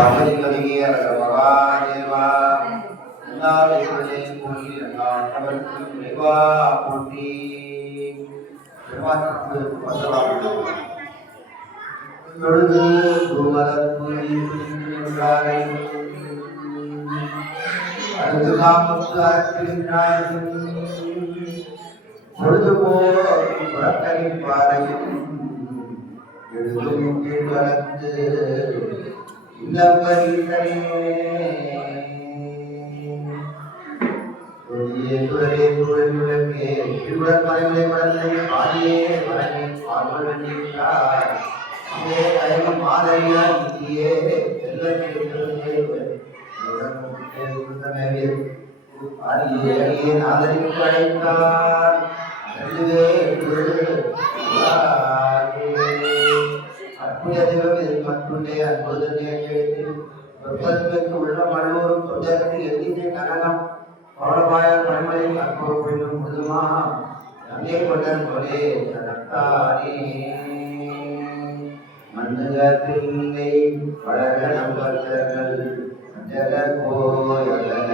பார்வதிபதியே மகாதேவா போற்றி தொழுது அடுத்து காப்பத்து அறக்கின்றார்கள் பொழுது புறக்கணின் பாறையும் எழுதும் வளர்த்து இல்லம் வருகிறே துறவே துறல் விளக்கே திருவுடன் மறைவுரை வளர்ந்த பாடியே வழங்கி பால்வழித்தார் அதே கையில் மாதவியா இந்தியே ஆதரிப்பு அழைத்தார் மற்றே அற்புதத்தை உள்ள மல்லூரும் தொடர்ந்து எதிரே கனகம் பவளபாயால் பழமலை கற்போம் முழுமா நந்தே கொண்டன் கொலே தனத்தாரே மன்னகத்தில்லை பழக நம்பர்கள் ஜலகோயல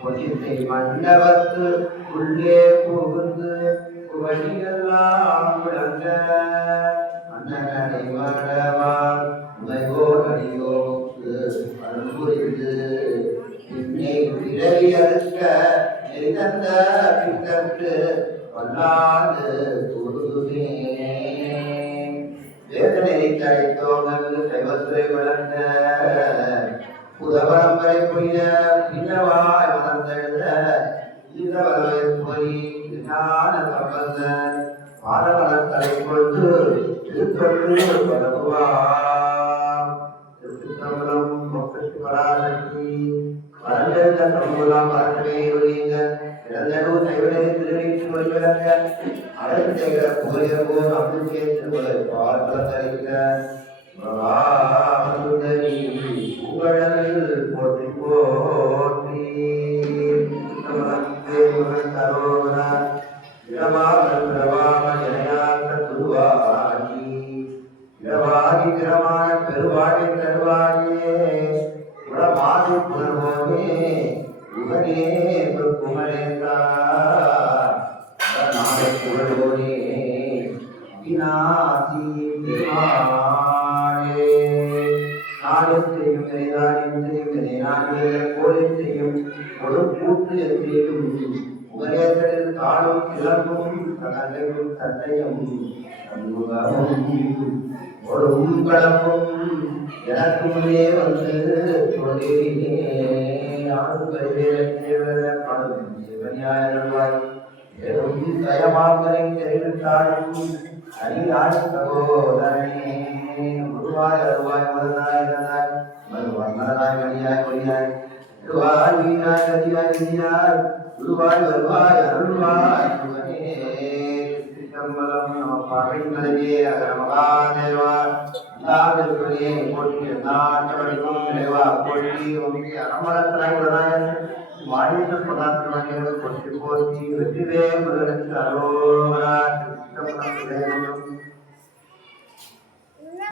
பொதித்தை மண்டபத்து உள்ளே புகுந்து வழியெல்லாம் விளங்க அண்ணனை மடவார் உமையோர் அடியோக்கு அன்புரிந்து பின்னே பிறவி அறுக்க நெறிதந்த பித்தற்கு வல்லாது பொருதுமே வேதனை தழைத்தோங்கள் கைவத்துறை வளர்ந்த புதவரம்பரை புரிய பின்னவாய் வளர்ந்தெழுத ஈரவரவை போய் ஞான சம்பந்த பாரவளத்தலை கொண்டு திருத்தொன்று பரவுவார் திருத்தம்பலம் பொக்கட்டு பராசக்தி வளர்ந்தெழுந்த சம்புலாம் வரவே ஒழிங்க இறந்தனு கைவினை திருநீற்று ஒளிவிளங்க அழகு செய்கிற போயவோ அமிழ் கேட்டு பார்ப்பல தரிக்க சுந்தரி புகழல் போற்றி போற்றி தரோரா இடவாகி திறமான பெருவாழை தருவாயே உடமாதி புலர்வோனே உகனே குமரேந்தா நாளை புகழ்வோனே விநாசி நாளத்தையும் கோலத்தையும் ஒரு கூட்டு எத்தையும் உபதேசத்தில் காலும் கிளம்பும் தந்தையும் தந்தையும் ஒரும் களமும் எனக்கு முன்னே வந்து தயமாங்கனை தெரிவித்தாலும் அடியாள் சகோதரனே முருவாய் அருவாய் மருதாய் மருவாய் மணியாய் மொழியாய் திருவாய் வீணாய் கதியாய் விதியாய் குருவாய் வருவாய் அருள்வாய் சித்தம்பலம் நம பார்வையே அகர மகாதேவா நாவிற்குள்ளே போற்றி நாட்டவடிக்கும் தேவா போற்றி உமக்கு அறமளத்தாய் உடனாய் வாழித்த பதார்த்தங்கள் போற்றி போற்றி வெற்றிவே முருகனுக்கு அரோகரா சித்தம்பலம்